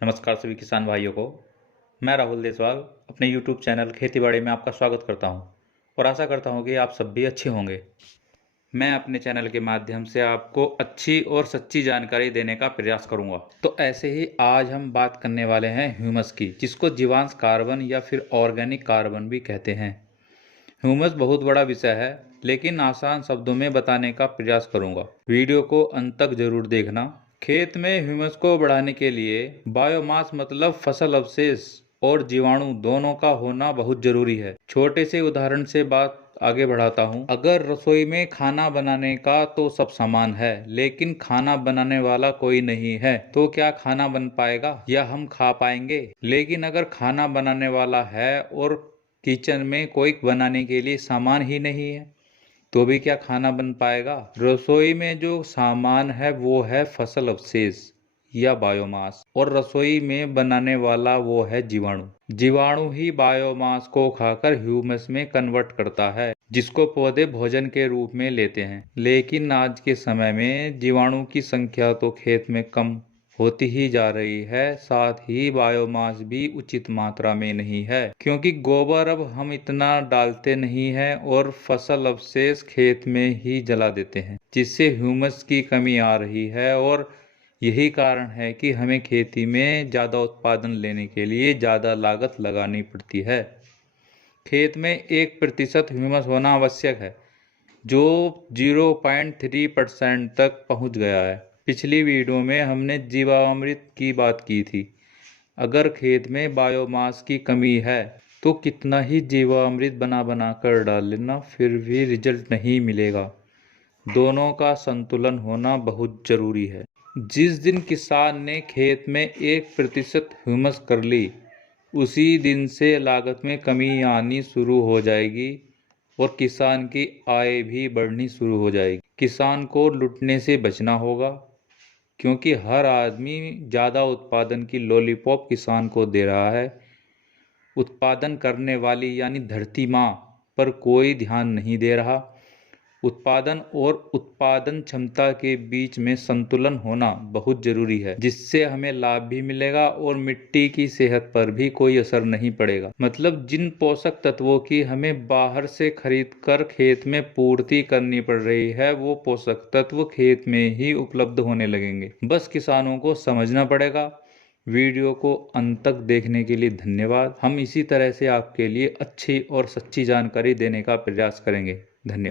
नमस्कार सभी किसान भाइयों को। मैं राहुल देसवाल अपने YouTube चैनल खेतीबाड़ी में आपका स्वागत करता हूं और आशा करता हूं कि आप सब भी अच्छे होंगे। मैं अपने चैनल के माध्यम से आपको अच्छी और सच्ची जानकारी देने का प्रयास करूंगा। तो ऐसे ही आज हम बात करने वाले हैं ह्यूमस की, जिसको जीवांश कार्बन या फिर ऑर्गेनिक कार्बन भी कहते हैं। ह्यूमस बहुत बड़ा विषय है, लेकिन आसान शब्दों में बताने का प्रयास करूंगा। वीडियो को अंत तक जरूर देखना। खेत में ह्यूमस को बढ़ाने के लिए बायोमास मतलब फसल अवशेष और जीवाणु दोनों का होना बहुत जरूरी है। छोटे से उदाहरण से बात आगे बढ़ाता हूँ। अगर रसोई में खाना बनाने का तो सब सामान है, लेकिन खाना बनाने वाला कोई नहीं है, तो क्या खाना बन पाएगा या हम खा पाएंगे? लेकिन अगर खाना बनाने वाला है और किचन में कोई बनाने के लिए सामान ही नहीं है, तो भी क्या खाना बन पाएगा? रसोई में जो सामान है वो है फसल अवशेष या बायोमास, और रसोई में बनाने वाला वो है जीवाणु। जीवाणु ही बायोमास को खाकर ह्यूमस में कन्वर्ट करता है, जिसको पौधे भोजन के रूप में लेते हैं। लेकिन आज के समय में जीवाणु की संख्या तो खेत में कम होती ही जा रही है, साथ ही बायोमास भी उचित मात्रा में नहीं है, क्योंकि गोबर अब हम इतना डालते नहीं हैं और फसल अवशेष खेत में ही जला देते हैं, जिससे ह्यूमस की कमी आ रही है। और यही कारण है कि हमें खेती में ज़्यादा उत्पादन लेने के लिए ज़्यादा लागत लगानी पड़ती है। खेत में 1% ह्यूमस होना आवश्यक है, जो 0.3% तक पहुंच गया है। पिछली वीडियो में हमने जीवामृत की बात की थी। अगर खेत में बायोमास की कमी है तो कितना ही जीवामृत बना बना कर डाल लेना, फिर भी रिजल्ट नहीं मिलेगा। दोनों का संतुलन होना बहुत जरूरी है। जिस दिन किसान ने खेत में 1% ह्यूमस कर ली, उसी दिन से लागत में कमी आनी शुरू हो जाएगी और किसान की आय भी बढ़नी शुरू हो जाएगी। किसान को लुटने से बचना होगा, क्योंकि हर आदमी ज़्यादा उत्पादन की लॉलीपॉप किसान को दे रहा है। उत्पादन करने वाली यानी धरती माँ पर कोई ध्यान नहीं दे रहा। उत्पादन और उत्पादन क्षमता के बीच में संतुलन होना बहुत जरूरी है, जिससे हमें लाभ भी मिलेगा और मिट्टी की सेहत पर भी कोई असर नहीं पड़ेगा। मतलब जिन पोषक तत्वों की हमें बाहर से खरीद कर खेत में पूर्ति करनी पड़ रही है, वो पोषक तत्व खेत में ही उपलब्ध होने लगेंगे। बस किसानों को समझना पड़ेगा। वीडियो को अंत तक देखने के लिए धन्यवाद। हम इसी तरह से आपके लिए अच्छी और सच्ची जानकारी देने का प्रयास करेंगे। धन्यवाद।